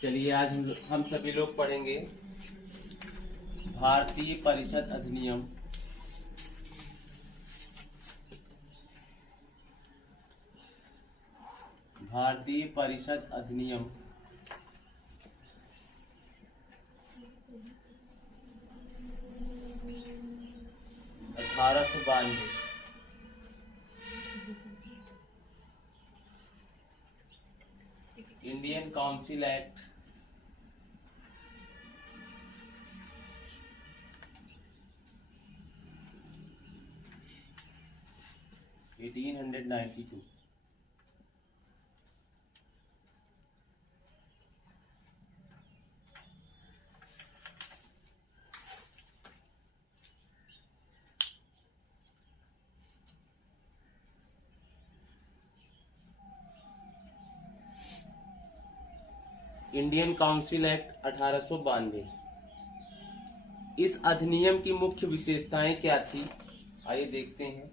चलिए आज हम सभी लोग पढ़ेंगे भारतीय परिषद अधिनियम। भारतीय परिषद अधिनियम 1892। Indian council act 1892। Indian council act 1892। इस अधिनियम की मुख्य विशेषताएं क्या थी, आइए देखते हैं।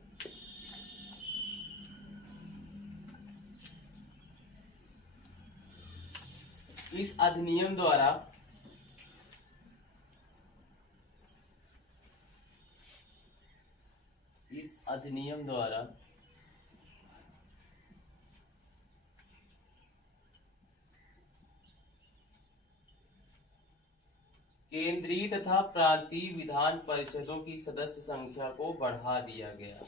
इस अधिनियम द्वारा केंद्रीय तथा प्रांतीय विधान परिषदों की सदस्य संख्या को बढ़ा दिया गया।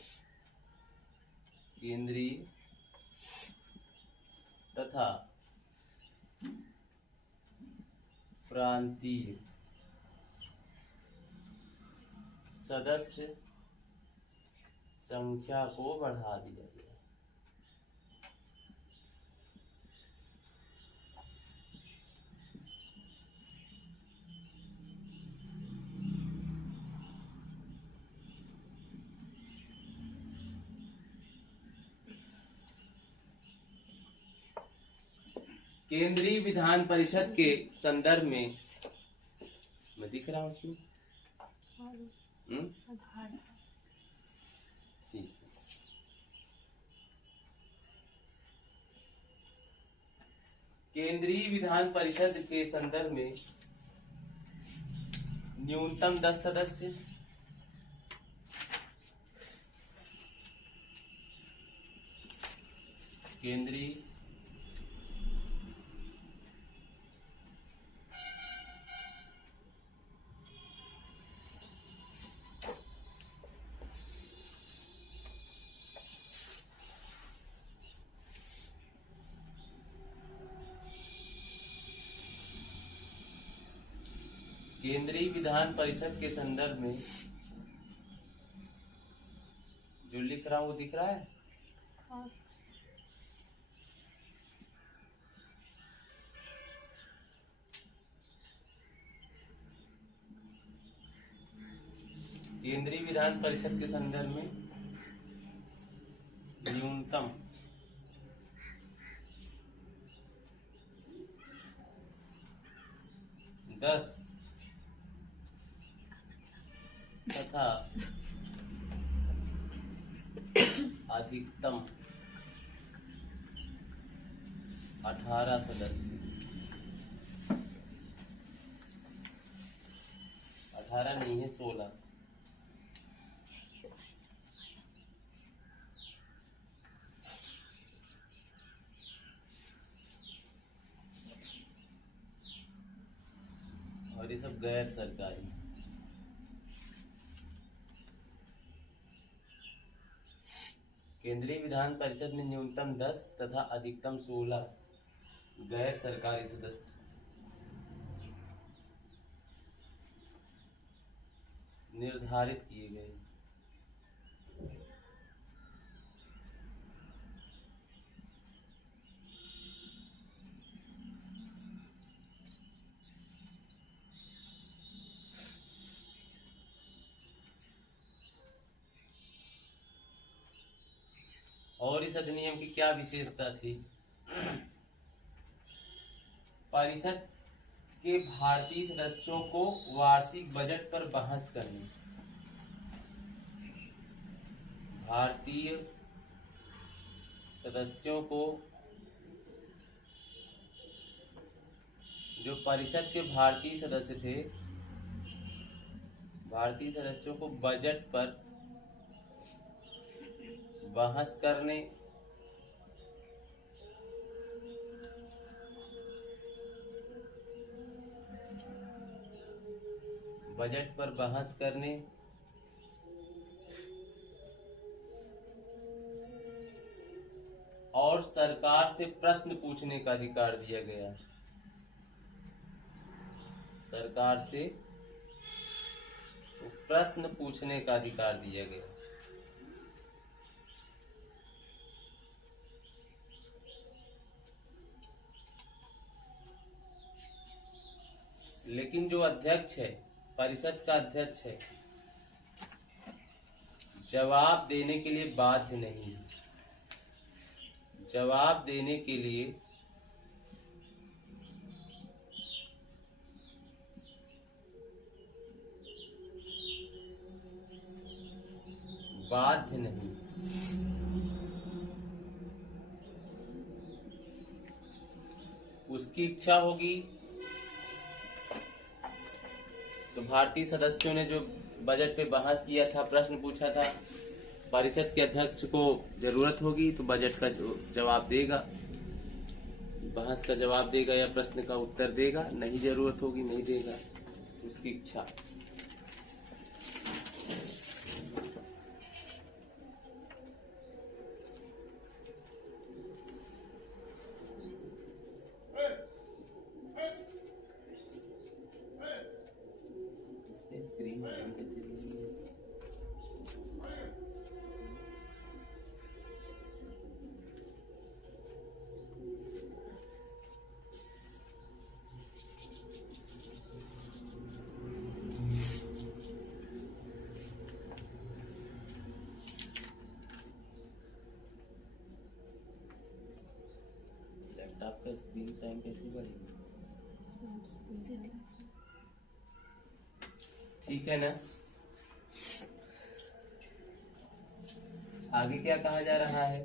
केंद्रीय तथा प्रांतीय सदस्य संख्या को बढ़ा दिया गया। केंद्रीय विधान परिषद के संदर्भ में मैं दिख रहा हूं उसमें ठीक है। केंद्रीय विधान परिषद के संदर्भ में न्यूनतम 10 सदस्य, केंद्रीय केंद्रीय विधान परिषद के संदर्भ में जो लिख रहा हूं वो दिख रहा है। केंद्रीय विधान परिषद के संदर्भ में न्यूनतम 10 तथा अधिकतम 18 सदस्य। 18 नहीं है, 16। और ये सब गैर सरकारी। केंद्रीय विधान परिषद में न्यूनतम 10 तथा अधिकतम 16 गैर सरकारी सदस्य निर्धारित किए गए। और इस अधिनियम की क्या विशेषता थी? परिषद के भारतीय सदस्यों को वार्षिक बजट पर बहस करनी। भारतीय सदस्यों को जो परिषद के भारतीय सदस्य थे, भारतीय सदस्यों को बजट पर बहस करने, बजट पर बहस करने और सरकार से प्रश्न पूछने का अधिकार दिया गया। सरकार से प्रश्न पूछने का अधिकार दिया गया। लेकिन जो अध्यक्ष है, परिषद का अध्यक्ष है, जवाब देने के लिए बाध्य नहीं है। जवाब देने के लिए बाध्य नहीं। उसकी इच्छा होगी तो भारतीय सदस्यों ने जो बजट पे बहस किया था, प्रश्न पूछा था, परिषद के अध्यक्ष को जरूरत होगी तो बजट का जवाब देगा, बहस का जवाब देगा या प्रश्न का उत्तर देगा। नहीं जरूरत होगी नहीं देगा, उसकी इच्छा। स्क्रीन कैसे दिखेगी? लैपटॉप का स्क्रीन टाइम कैसे बढ़ेगा? ठीक है ना। आगे क्या कहा जा रहा है?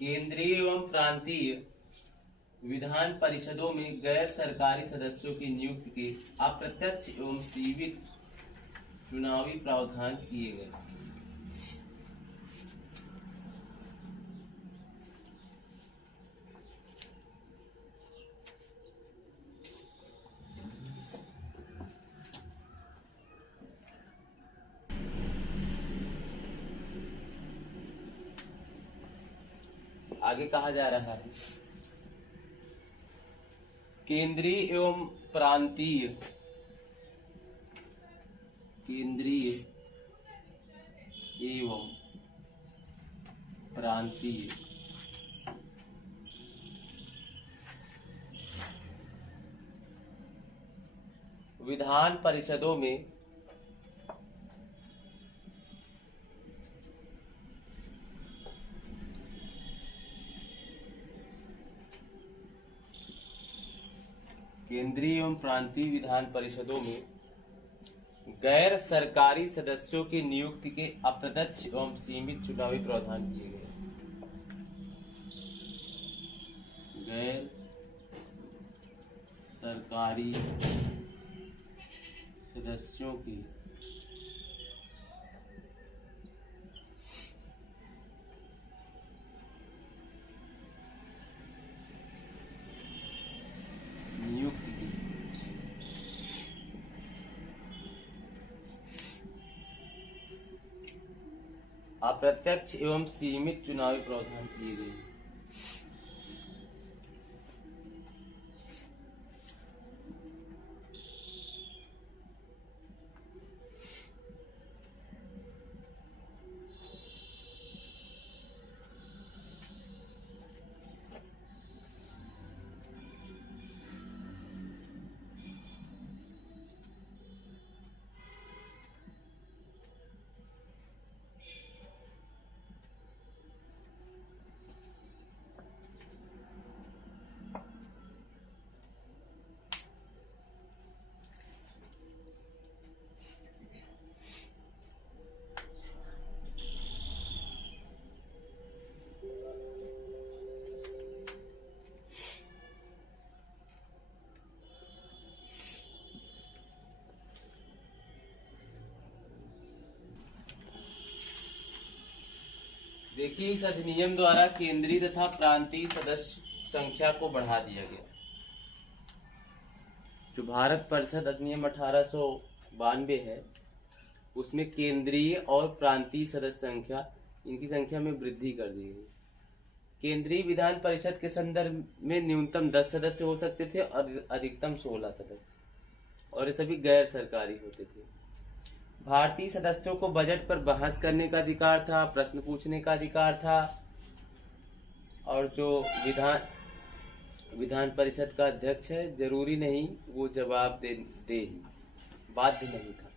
केंद्रीय एवं प्रांतीय विधान परिषदों में गैर सरकारी सदस्यों की नियुक्ति के अप्रत्यक्ष एवं सीमित चुनावी प्रावधान किए गए। आगे कहा जा रहा है केंद्रीय एवं प्रांतीय, केंद्रीय एवं प्रांतीय विधान परिषदों में केंद्रीय एवं प्रांतीय विधान परिषदों में गैर सरकारी सदस्यों की नियुक्ति के अप्रत्यक्ष एवं सीमित चुनावी प्रावधान किए गए। गैर सरकारी सदस्यों की नियुक्ति की अप्रत्यक्ष एवं सीमित चुनावी प्रावधान किए गए। देखिए, इस अधिनियम द्वारा केंद्रीय तथा प्रांतीय सदस्य संख्या को बढ़ा दिया गया। जो भारत परिषद अधिनियम 1892 है, उसमें केंद्रीय और प्रांतीय सदस्य संख्या, इनकी संख्या में वृद्धि कर दी गई। केंद्रीय विधान परिषद के संदर्भ में न्यूनतम 10 सदस्य हो सकते थे और अधिकतम 16 सदस्य, और ये सभी गैर सरकारी होते थे। भारतीय सदस्यों को बजट पर बहस करने का अधिकार था, प्रश्न पूछने का अधिकार था, और जो विधान परिषद का अध्यक्ष है, जरूरी नहीं वो जवाब दे ही, बाध्य नहीं था।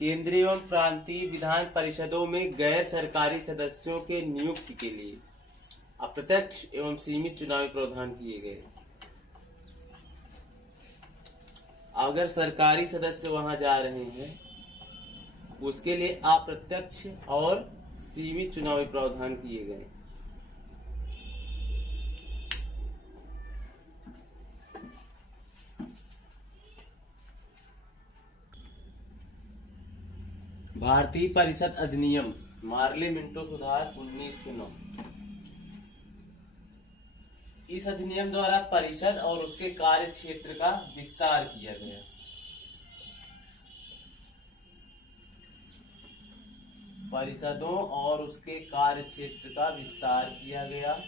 केंद्रीय और प्रांतीय विधान परिषदों में गैर सरकारी सदस्यों के नियुक्ति के लिए अप्रत्यक्ष एवं सीमित चुनावी प्रावधान किए गए। अगर सरकारी सदस्य वहां जा रहे हैं, उसके लिए अप्रत्यक्ष और सीमित चुनावी प्रावधान किए गए। भारतीय परिषद अधिनियम मार्ले मिंटो सुधार 1909। इस अधिनियम द्वारा परिषद और उसके कार्य क्षेत्र का विस्तार किया गया। परिषदों और उसके कार्य क्षेत्र का विस्तार किया गया।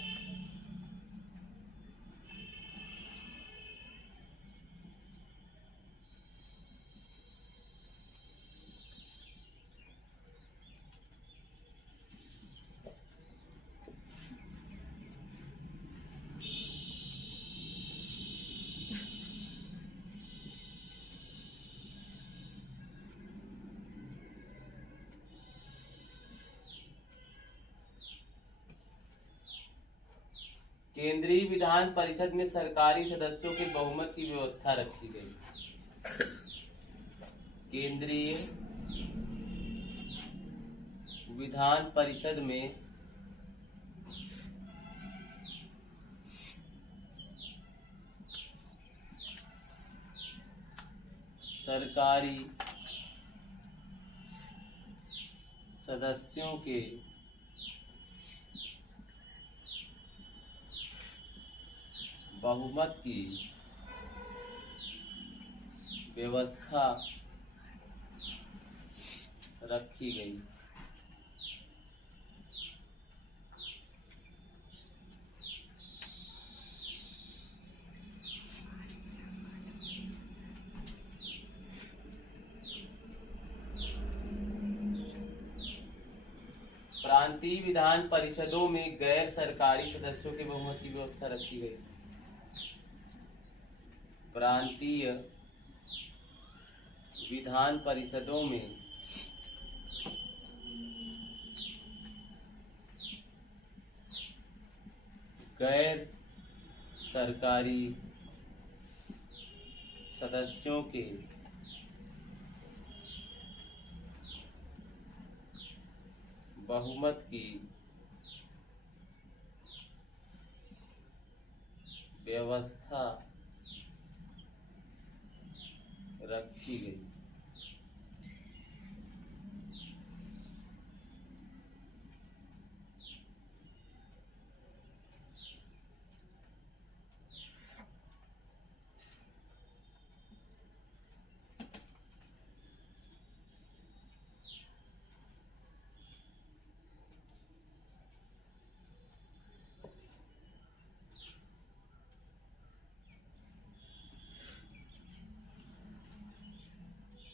केंद्रीय विधान परिषद में सरकारी सदस्यों के बहुमत की व्यवस्था रखी गई। केंद्रीय विधान परिषद में सरकारी सदस्यों के बहुमत की व्यवस्था रखी गई। प्रांतीय विधान परिषदों में गैर सरकारी सदस्यों के बहुमत की व्यवस्था रखी गई। प्रांतीय विधान परिषदों में गैर सरकारी सदस्यों के बहुमत की व्यवस्था रखी गई।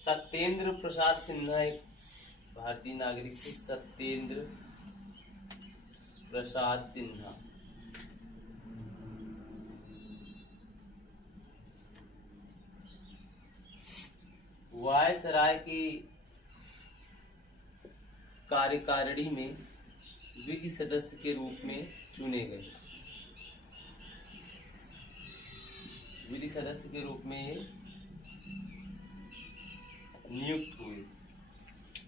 सत्येंद्र प्रसाद सिन्हा एक भारतीय नागरिक थे। सत्येंद्र प्रसाद सिन्हा वायसराय की कार्यकारिणी में विधि सदस्य के रूप में चुने गए। विधि सदस्य के रूप में ये नियुक्त हुए।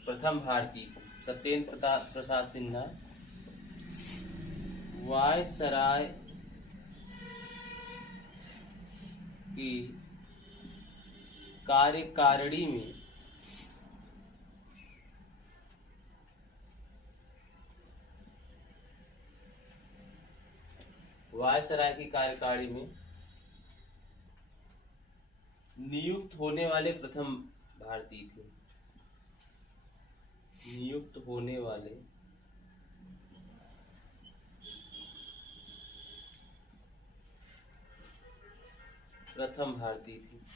प्रथम भारतीय सत्येंद्र प्रसाद सिन्हा वायसराय की कार्यकारिणी में वायसराय की कार्यकारिणी में नियुक्त होने वाले प्रथम भारतीय थे। नियुक्त होने वाले प्रथम भारतीय थे।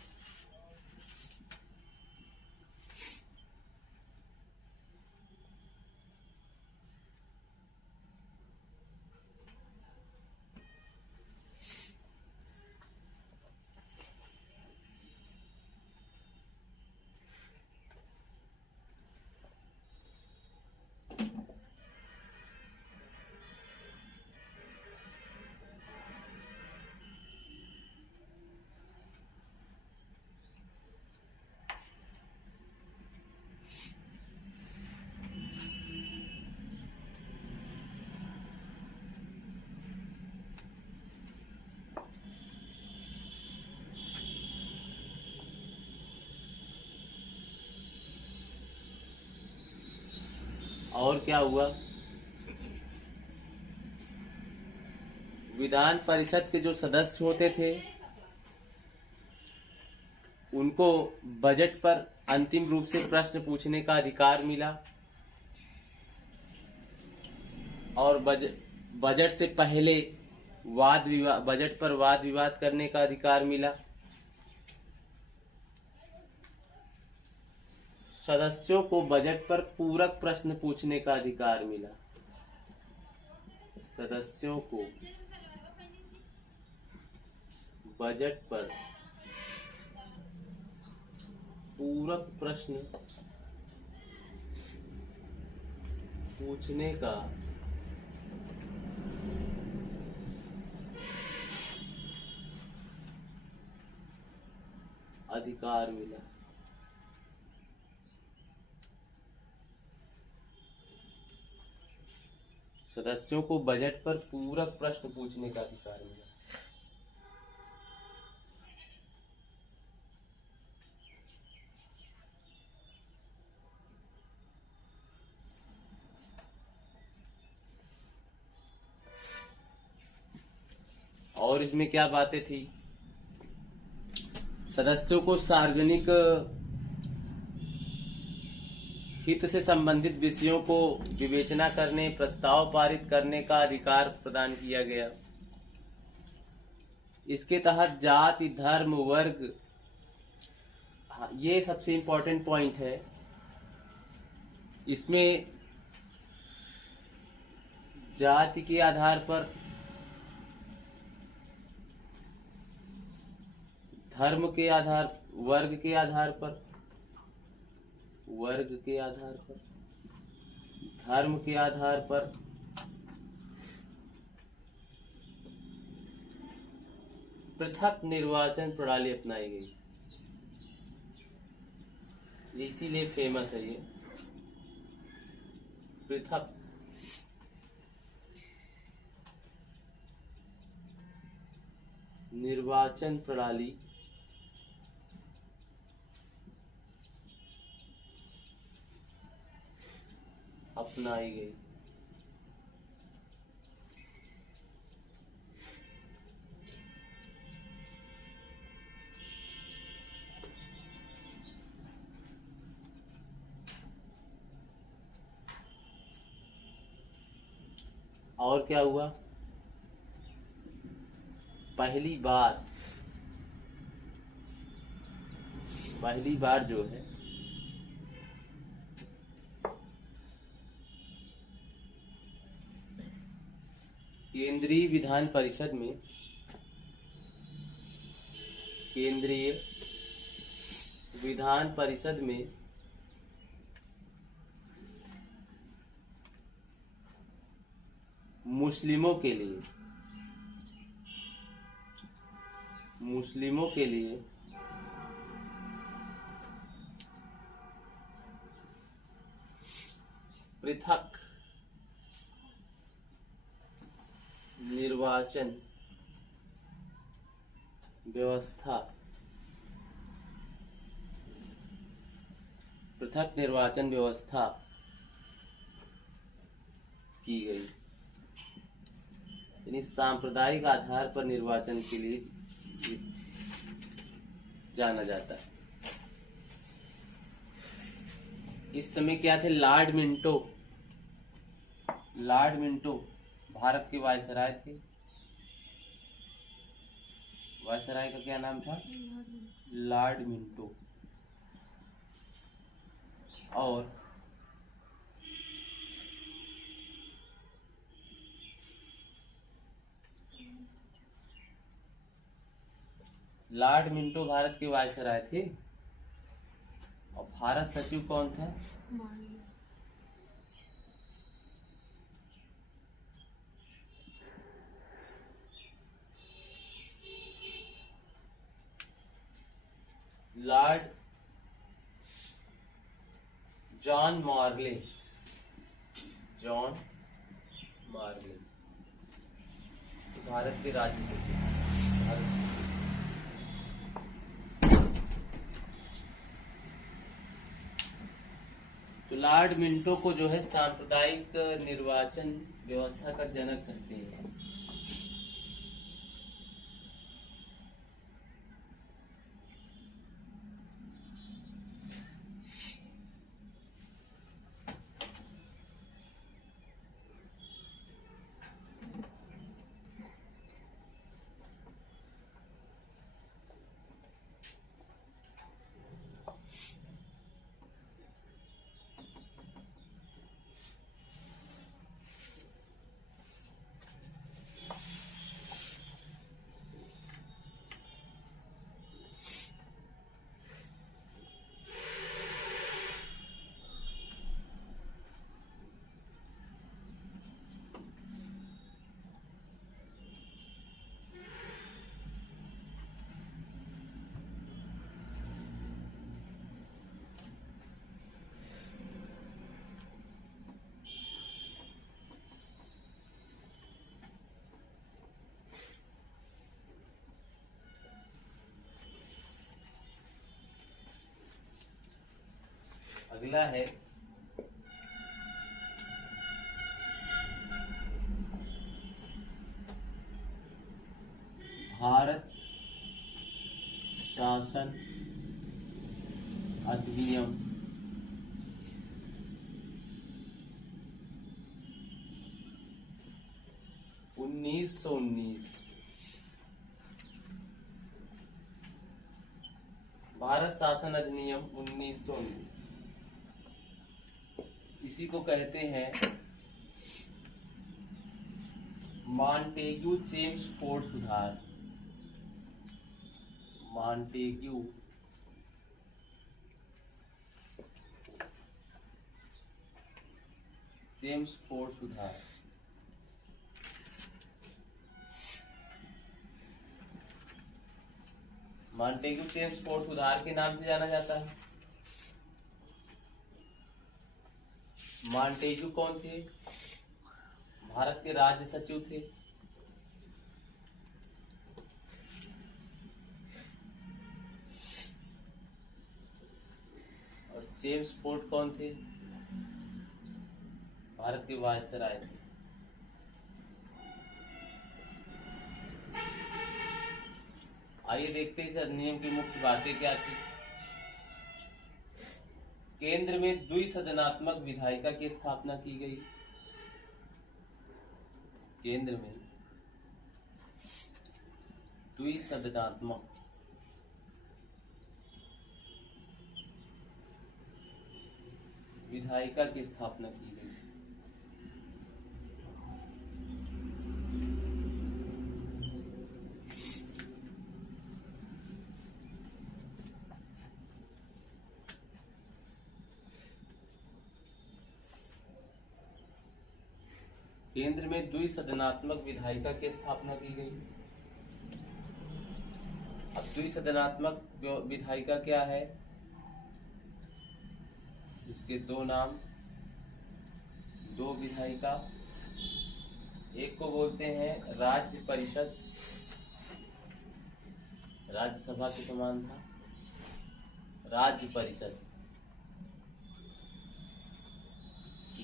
और क्या हुआ, विधान परिषद के जो सदस्य होते थे उनको बजट पर अंतिम रूप से प्रश्न पूछने का अधिकार मिला और बजट से पहले बजट पर वाद विवाद करने का अधिकार मिला। सदस्यों को बजट पर पूरक प्रश्न पूछने का अधिकार मिला। सदस्यों को बजट पर पूरक प्रश्न पूछने का अधिकार मिला। सदस्यों को बजट पर पूरक प्रश्न पूछने का अधिकार मिला। और इसमें क्या बातें थी, सदस्यों को सार्वजनिक हित से संबंधित विषयों को विवेचना करने, प्रस्ताव पारित करने का अधिकार प्रदान किया गया। इसके तहत जाति, धर्म, वर्ग, ये सबसे इम्पोर्टेंट पॉइंट है। इसमें जाति के आधार पर, धर्म के आधार, वर्ग के आधार पर, धर्म के आधार पर पृथक निर्वाचन प्रणाली अपनाई गई। इसीलिए फेमस है ये पृथक निर्वाचन प्रणाली अपनाई गई। और क्या हुआ, पहली बार जो है केंद्रीय विधान परिषद में, केंद्रीय विधान परिषद में मुस्लिमों के लिए पृथक निर्वाचन व्यवस्था की गई। यानी सांप्रदायिक आधार पर निर्वाचन के लिए जाना जाता है। इस समय क्या थे? Lord Minto. Lord Minto Bharat के वायसराय थे। वायसराय का क्या नाम था? Lord Minto. और लॉर्ड मिंटो भारत के वायसराय थे। और भारत सचिव कौन था? लॉर्ड जॉन मार्ले। जॉन मार्ले भारत के राज्य सचिव। तो लॉर्ड मिंटो को जो है सांप्रदायिक निर्वाचन व्यवस्था का जनक कहते हैं। अगला है भारत शासन अधिनियम 1919। भारत शासन अधिनियम 1919 इसी को कहते हैं मॉन्टेग्यू चेम्सफोर्ड सुधार। मॉन्टेग्यू चेम्सफोर्ड सुधार। मॉन्टेग्यू चेम्सफोर्ड सुधार के नाम से जाना जाता है। मॉन्टेग्यू कौन थे? भारत के राज्य सचिव थे। और चेम्सफोर्ड कौन थे? भारत के वायसराय थे। आइए देखते हैं इस अधिनियम की मुख्य बातें क्या थी। केंद्र में द्विसदनात्मक विधायिका की स्थापना की गई। केंद्र में द्विसदनात्मक विधायिका की स्थापना की गई। केंद्र में द्विसदनात्मक विधायिका की स्थापना की गई। अब द्विसदनात्मक विधायिका क्या है? इसके दो नाम, दो विधायिका। एक को बोलते हैं राज्य परिषद, राज्यसभा के समान था, राज्य परिषद।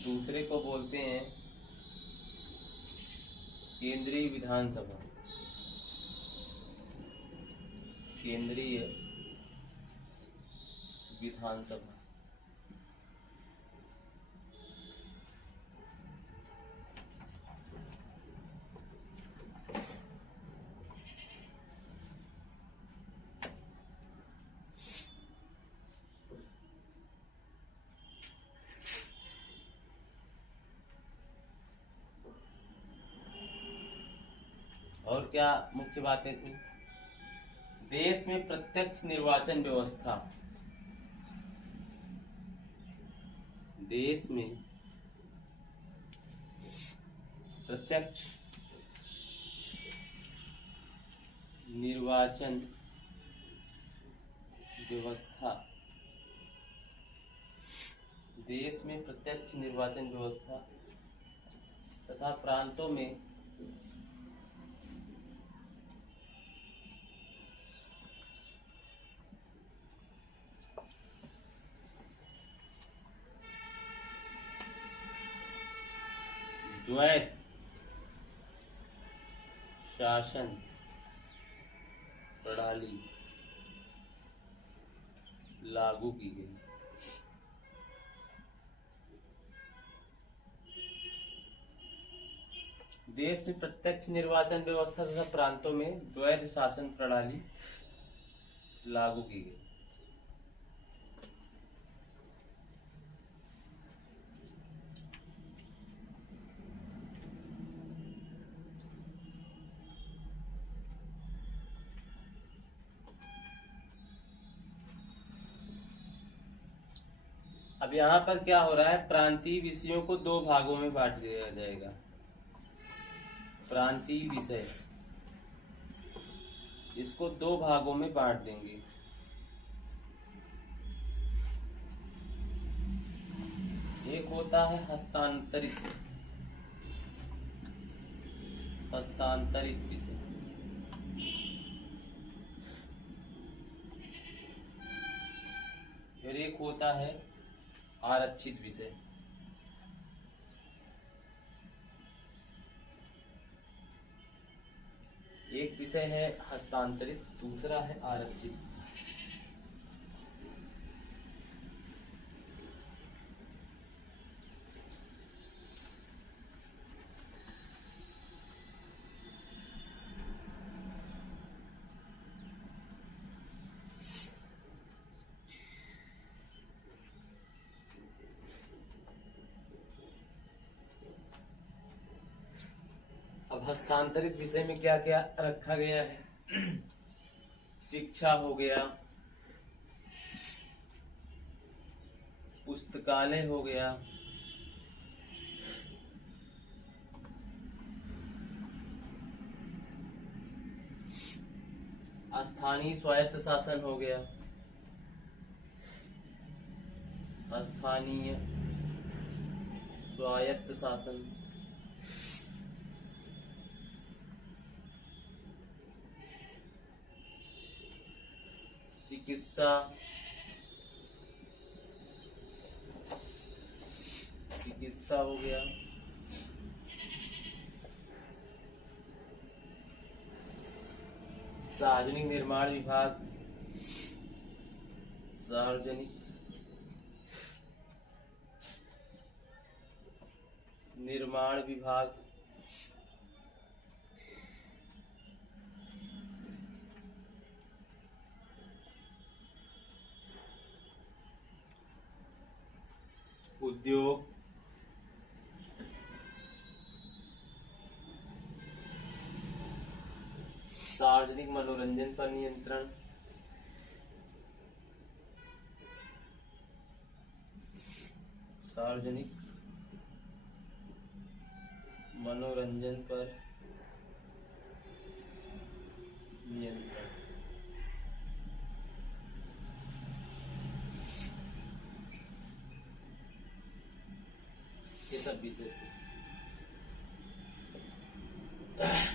दूसरे को बोलते हैं केंद्रीय विधानसभा, केंद्रीय विधानसभा। और क्या मुख्य बातें थी? देश में प्रत्यक्ष निर्वाचन व्यवस्था, देश में प्रत्यक्ष निर्वाचन व्यवस्था, देश में प्रत्यक्ष निर्वाचन व्यवस्था तथा प्रांतों में द्वैध शासन प्रणाली लागू की गई। देश में प्रत्यक्ष निर्वाचन व्यवस्था तथा प्रांतों में द्वैध शासन प्रणाली लागू की गई। अब यहाँ पर क्या हो रहा है, प्रांतीय विषयों को दो भागों में बांट दिया जाएगा। प्रांतीय विषय, इसको दो भागों में बांट देंगे। एक होता है हस्तांतरित विषय, और एक होता है आरक्षित विषय। एक विषय है हस्तांतरित, दूसरा है आरक्षित। अब हस्तांतरित विषय में क्या क्या रखा गया है? शिक्षा हो गया, पुस्तकालय हो गया, स्थानीय स्वायत्त शासन हो गया, स्थानीय स्वायत्त शासन, चिकित्सा, हो गया, सार्वजनिक निर्माण विभाग, सार्वजनिक निर्माण विभाग, उद्योग, सार्वजनिक मनोरंजन पर नियंत्रण, सार्वजनिक मनोरंजन पर नियंत्रण, ये सब विषय थे।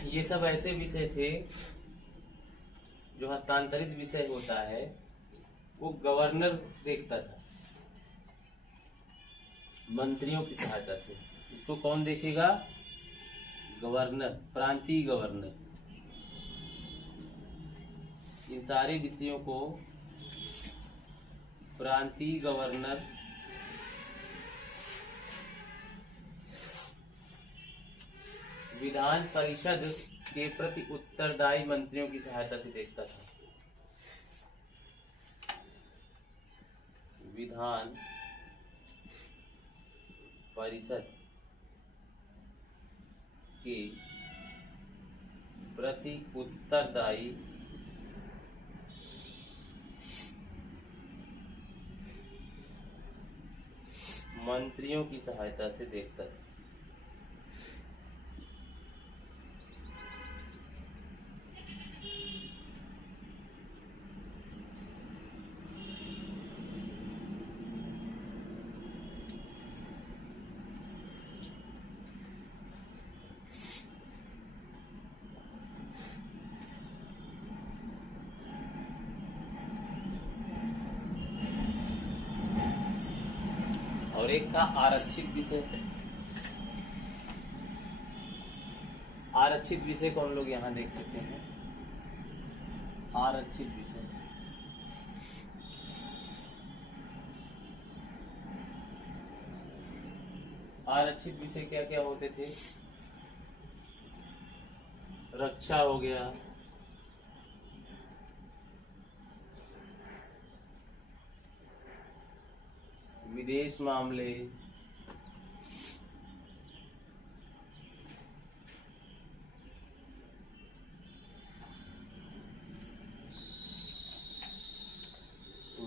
ये सब ऐसे विषय थे जो हस्तांतरित विषय होता है वो गवर्नर देखता था मंत्रियों की सहायता से। इसको कौन देखेगा? गवर्नर, प्रांतीय गवर्नर, इन सारे विषयों को प्रांतीय गवर्नर विधान परिषद के प्रति उत्तरदायी मंत्रियों की सहायता से देखता था। विधान परिषद के प्रति उत्तरदायी मंत्रियों की सहायता से देखता है। और एक था आरक्षित विषय। आरक्षित विषय को हम लोग यहाँ देख लेते हैं। आरक्षित विषय, आरक्षित विषय क्या क्या होते थे? रक्षा हो गया, विदेश मामले,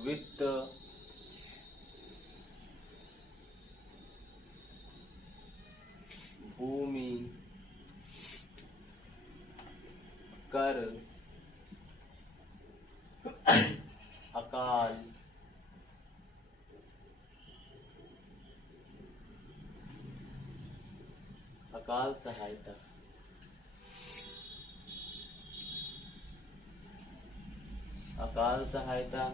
वित्त, भूमि, कर, अकाल, अकाल सहायता, अकाल सहायता,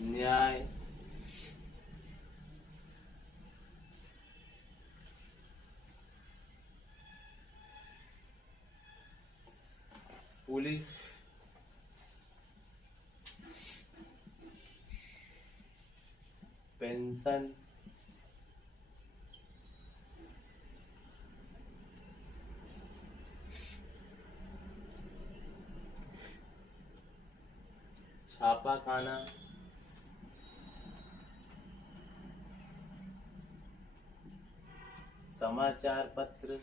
न्याय, पुलिस, पेंशन, छापा खाना, समाचार पत्र,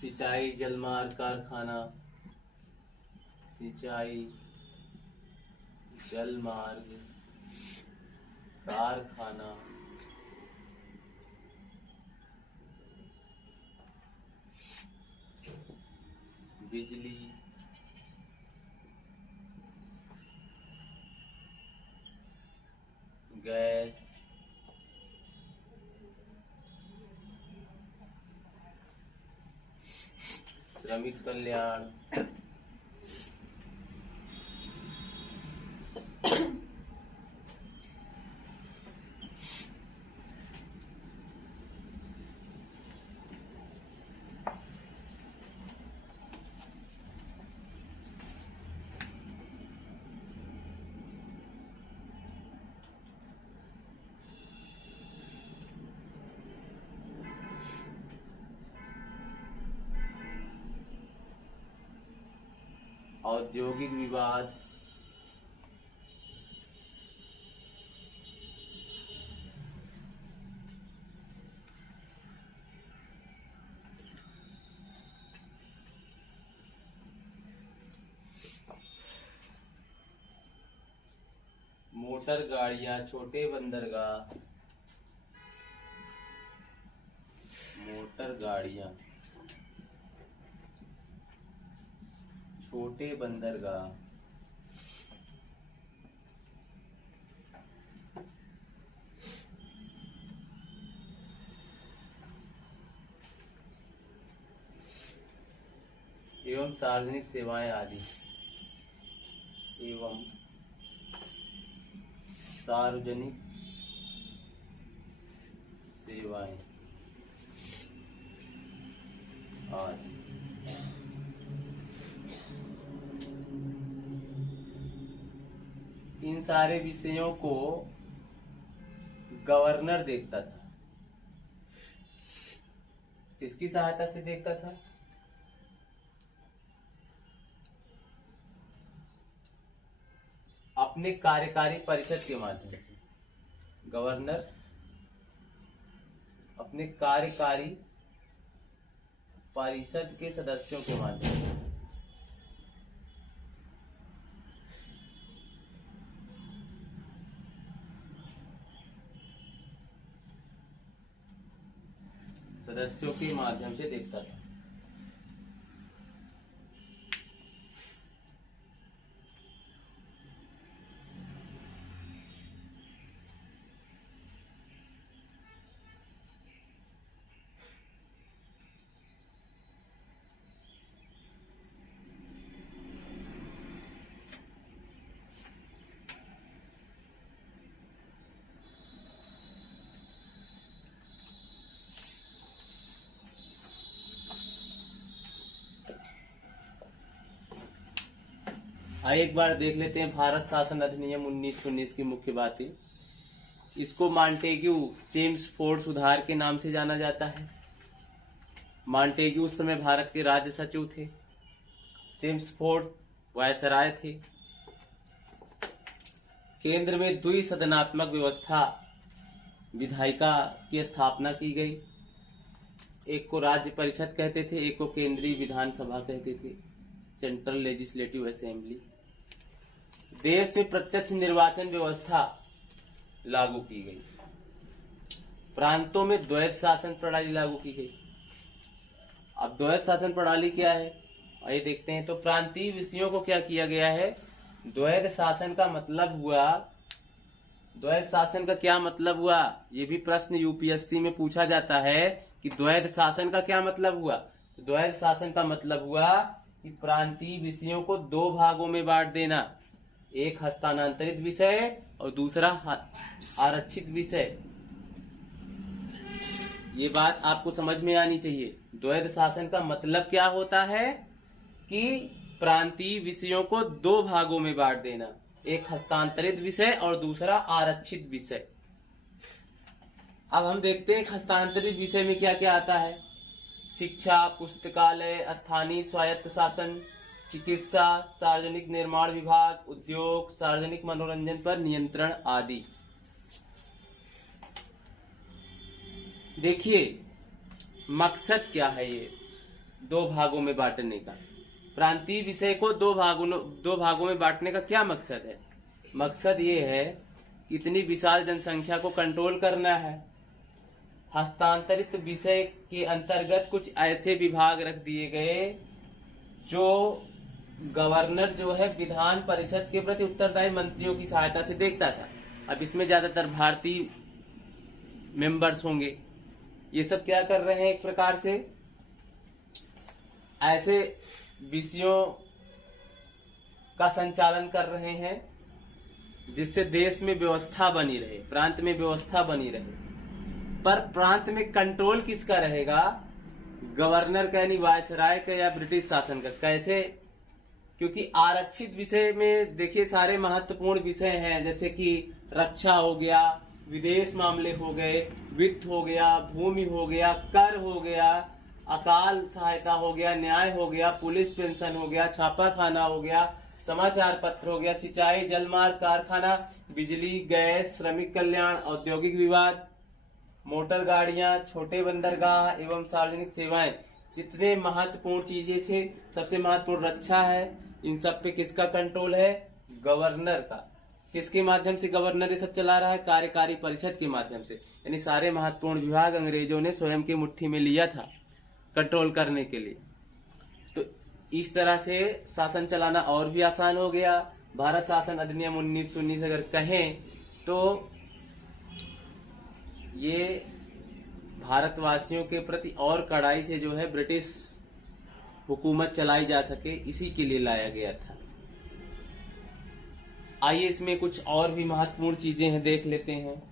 सिंचाई जलमार्ग कारखाना, सिंचाई जलमार्ग कारखाना, बिजली, गैस, श्रमिक कल्याण, औद्योगिक विवाद, मोटर गाड़ियां, छोटे बंदरगाह, मोटर गाड़ियां, छोटे बंदरगाह, एवं सार्वजनिक सेवाएं आदि। एवं सार्वजनिक सेवाएं आदि। इन सारे विषयों को गवर्नर देखता था। किसकी सहायता से देखता था? अपने कार्यकारी परिषद के माध्यम से। गवर्नर अपने कार्यकारी परिषद के सदस्यों के माध्यम से देखता था। आइए एक बार देख लेते हैं भारत शासन अधिनियम 1919 की मुख्य बातें। इसको मॉन्टेग्यू चेम्सफोर्ड सुधार के नाम से जाना जाता है। मॉन्टेग्यू उस समय भारत के राज्य सचिव थे, चेम्सफोर्ड वायसराय थे। केंद्र में द्विसदनात्मक व्यवस्था विधायिका की स्थापना की गई। एक को राज्य परिषद कहते थे, एक को केंद्रीय विधानसभा कहते थे, सेंट्रल लेजिस्लेटिव असेंबली। देश में प्रत्यक्ष निर्वाचन व्यवस्था लागू की गई। प्रांतों में द्वैध शासन प्रणाली लागू की गई। अब द्वैध शासन प्रणाली क्या है, आइए देखते हैं। तो प्रांतीय विषयों को क्या किया गया है? द्वैध शासन का मतलब हुआ, द्वैध शासन का क्या मतलब हुआ? ये भी प्रश्न यूपीएससी में पूछा जाता है कि द्वैध शासन का क्या मतलब हुआ। द्वैध शासन का मतलब हुआ कि प्रांतीय विषयों को दो भागों में बांट देना, एक हस्तांतरित विषय और दूसरा आरक्षित विषय। ये बात आपको समझ में आनी चाहिए। द्वैध शासन का मतलब क्या होता है कि प्रांतीय विषयों को दो भागों में बांट देना, एक हस्तांतरित विषय और दूसरा आरक्षित विषय। अब हम देखते हैं हस्तांतरित विषय में क्या क्या आता है। शिक्षा, पुस्तकालय, स्थानीय स्वायत्त शासन, चिकित्सा, सार्वजनिक निर्माण विभाग, उद्योग, सार्वजनिक मनोरंजन पर नियंत्रण आदि। देखिए मकसद क्या है ये दो भागों में बांटने का। प्रांतीय विषय को दो भागों में बांटने का क्या मकसद है? मकसद ये है कि इतनी विशाल जनसंख्या को कंट्रोल करना है। हस्तांतरित विषय के अंतर्गत कुछ ऐसे विभाग रख दिए गए जो गवर्नर जो है विधान परिषद के प्रति उत्तरदायी मंत्रियों की सहायता से देखता था। अब इसमें ज्यादातर भारतीय मेंबर्स होंगे। ये सब क्या कर रहे हैं, एक प्रकार से ऐसे विषयों का संचालन कर रहे हैं जिससे देश में व्यवस्था बनी रहे, प्रांत में व्यवस्था बनी रहे। पर प्रांत में कंट्रोल किसका रहेगा? गवर्नर का यानी वायसराय का या ब्रिटिश शासन का। कैसे? क्योंकि आरक्षित विषय में देखिए सारे महत्वपूर्ण विषय हैं, जैसे कि रक्षा हो गया, विदेश मामले हो गए, वित्त हो गया, भूमि हो गया, कर हो गया, अकाल सहायता हो गया, न्याय हो गया, पुलिस पेंशन हो गया, छापा खाना हो गया, समाचार पत्र हो गया, सिंचाई, जलमार्ग, कारखाना, बिजली, गैस, श्रमिक कल्याण, औद्योगिक विवाद, मोटर गाड़ियां, छोटे बंदरगाह एवं सार्वजनिक सेवाएं। जितने महत्वपूर्ण चीजें थे, सबसे महत्वपूर्ण रक्षा है। इन सब पे किसका कंट्रोल है? गवर्नर का। किसके माध्यम से गवर्नर ये सब चला रहा है? कार्यकारी परिषद के माध्यम से। यानी सारे महत्वपूर्ण विभाग अंग्रेजों ने स्वयं की मुट्ठी में लिया था कंट्रोल करने के लिए। तो इस तरह से शासन चलाना और भी आसान हो गया। भारत शासन अधिनियम 1919 अगर कहें तो ये भारतवासियों के प्रति और कड़ाई से जो है ब्रिटिश हुकूमत चलाई जा सके, इसी के लिए लाया गया था। आइए इसमें कुछ और भी महत्वपूर्ण चीजें हैं, देख लेते हैं।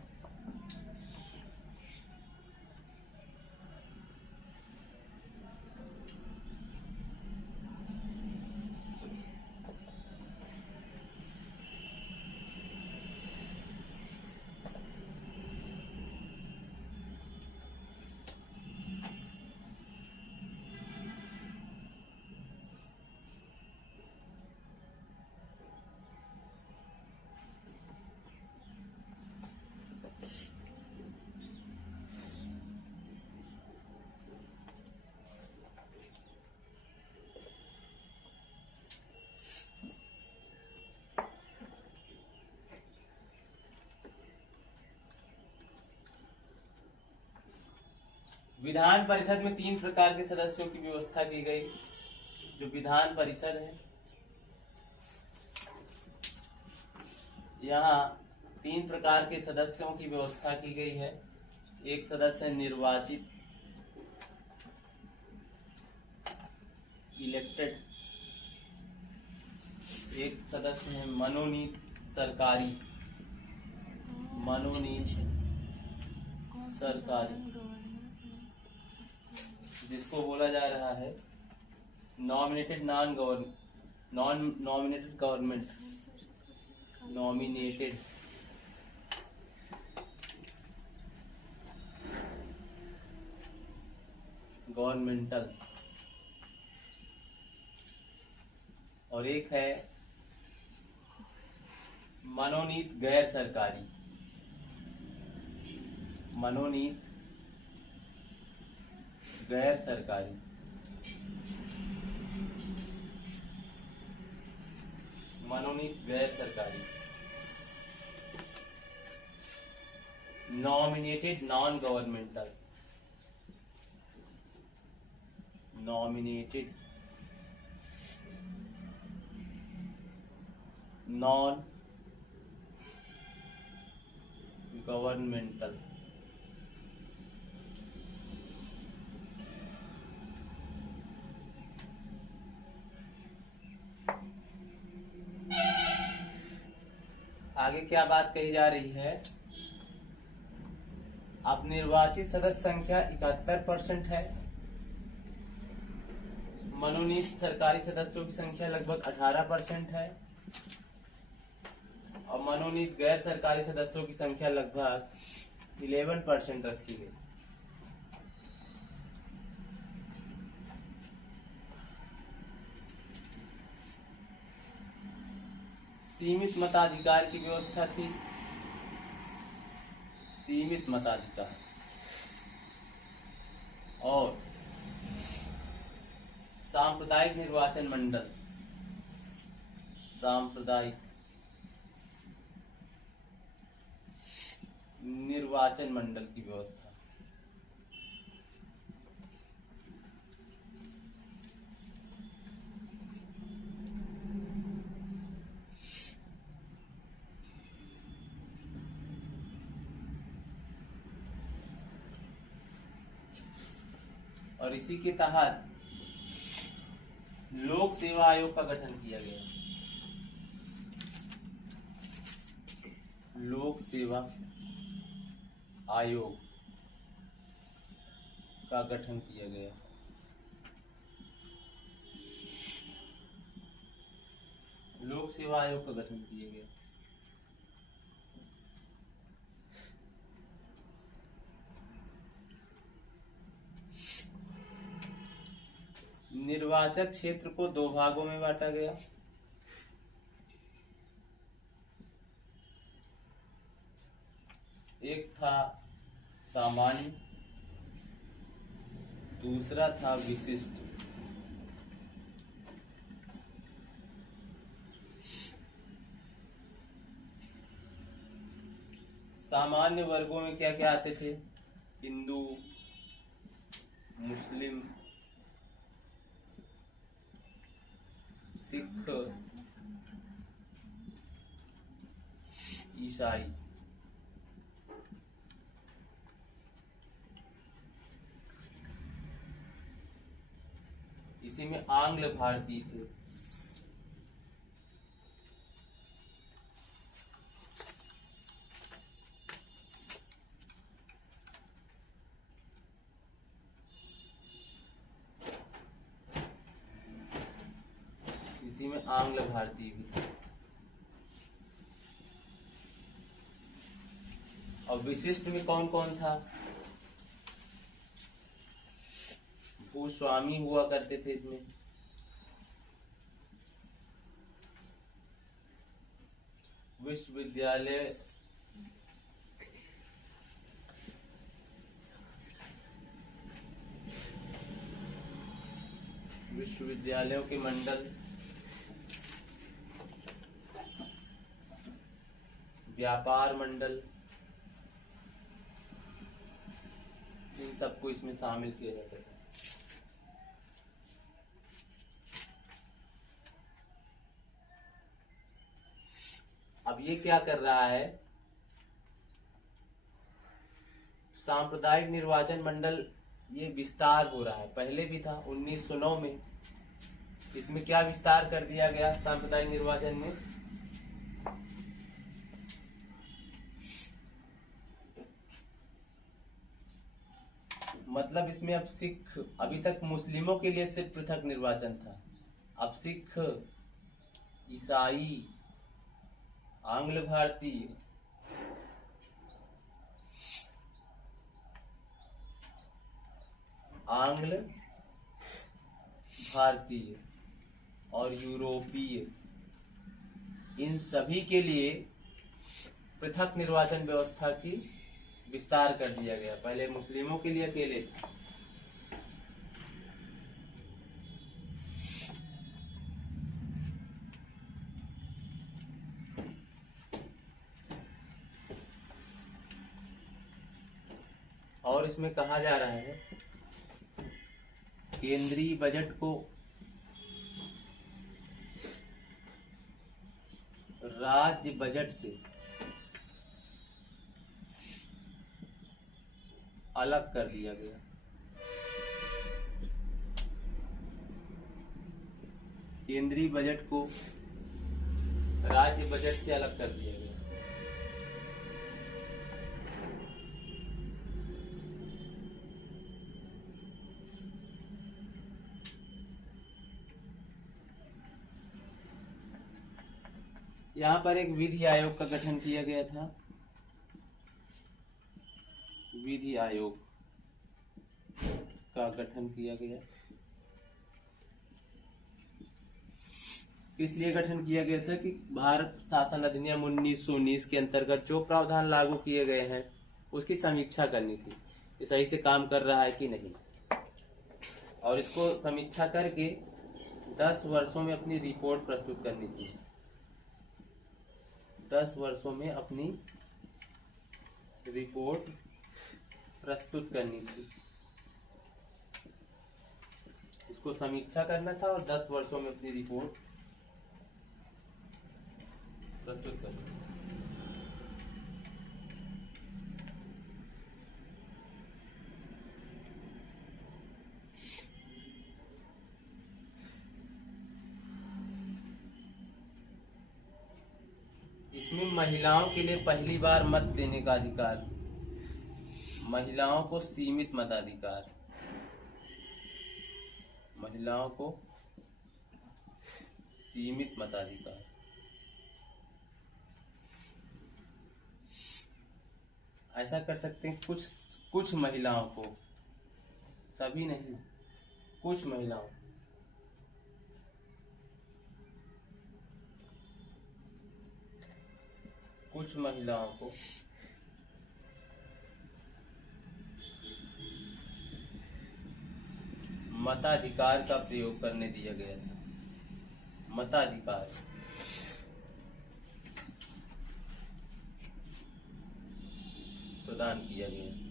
विधान परिषद में 3 प्रकार के सदस्यों की व्यवस्था की गई। जो विधान परिषद है, यहाँ 3 प्रकार के सदस्यों की व्यवस्था की गई है। एक सदस्य निर्वाचित, इलेक्टेड। एक सदस्य है मनोनीत, सरकारी, मनोनीत सरकारी, जिसको बोला जा रहा है nominated non nominated government, nominated. Governmental. और एक है मनोनीत गैर सरकारी, मनोनीत गैर सरकारी। मनोनीत गैर सरकारी। Nominated non governmental, nominated non governmental. आगे क्या बात कही जा रही है? अब निर्वाचित सदस्य संख्या 71% है। मनोनीत सरकारी सदस्यों की संख्या लगभग 18% है और मनोनीत गैर सरकारी सदस्यों की संख्या लगभग 11% रखी गई। सीमित मताधिकार की व्यवस्था थी, सीमित मताधिकार। और सांप्रदायिक निर्वाचन मंडल, सांप्रदायिक निर्वाचन मंडल की व्यवस्था। और इसी के तहत लोक सेवा आयोग का गठन किया गया। लोक सेवा आयोग का गठन किया गया। लोक सेवा आयोग का गठन किया गया। निर्वाचक क्षेत्र को 2 भागों में बांटा गया। एक था सामान्य, दूसरा था विशिष्ट। सामान्य वर्गों में क्या क्या आते थे? हिंदू, मुस्लिम, सिख, ईसाई। इसी में आंग्ल भारतीय थे। आंग्ल भारतीय भी था। और विशिष्ट में कौन कौन था? भूस्वामी हुआ करते थे इसमें। विश्वविद्यालय विश्वविद्यालयों के मंडल, व्यापार मंडल, इन सबको इसमें शामिल किया जाता है। अब ये क्या कर रहा है? सांप्रदायिक निर्वाचन मंडल ये विस्तार हो रहा है। पहले भी था 1909 में। इसमें क्या विस्तार कर दिया गया सांप्रदायिक निर्वाचन में? मतलब इसमें अब सिख, अभी तक मुस्लिमों के लिए सिर्फ पृथक निर्वाचन था। अब सिख, ईसाई, आंग्ल भारतीय, आंग्ल भारतीय और यूरोपीय, इन सभी के लिए पृथक निर्वाचन व्यवस्था की विस्तार कर दिया गया। पहले मुस्लिमों के लिए अकेले था। और इसमें कहा जा रहा है केंद्रीय बजट को राज्य बजट से अलग कर दिया गया। केंद्रीय बजट को राज्य बजट से अलग कर दिया गया। यहाँ पर एक विधि आयोग का गठन किया गया था। विधि आयोग का गठन किया गया। इसलिए गठन किया गया था कि भारत शासन अधिनियम 1919 के अंतर्गत जो प्रावधान लागू किए गए हैं उसकी समीक्षा करनी थी, ये सही से काम कर रहा है कि नहीं, और इसको समीक्षा करके 10 वर्षों में अपनी रिपोर्ट प्रस्तुत करनी थी। 10 वर्षों में अपनी रिपोर्ट प्रस्तुत करनी थी। इसको समीक्षा करना था और 10 वर्षों में अपनी रिपोर्ट प्रस्तुत करनी थी। इसमें महिलाओं के लिए पहली बार मत देने का अधिकार, महिलाओं को सीमित मताधिकार, महिलाओं को सीमित मताधिकार। ऐसा कर सकते हैं कुछ महिलाओं को, सभी नहीं, कुछ महिलाओं, कुछ महिलाओं को मताधिकार का प्रयोग करने दिया गया था। मताधिकार प्रदान किया गया।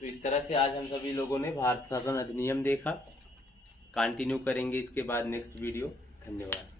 तो इस तरह से आज हम सभी लोगों ने भारत शासन अधिनियम देखा। कंटिन्यू करेंगे इसके बाद नेक्स्ट वीडियो। धन्यवाद।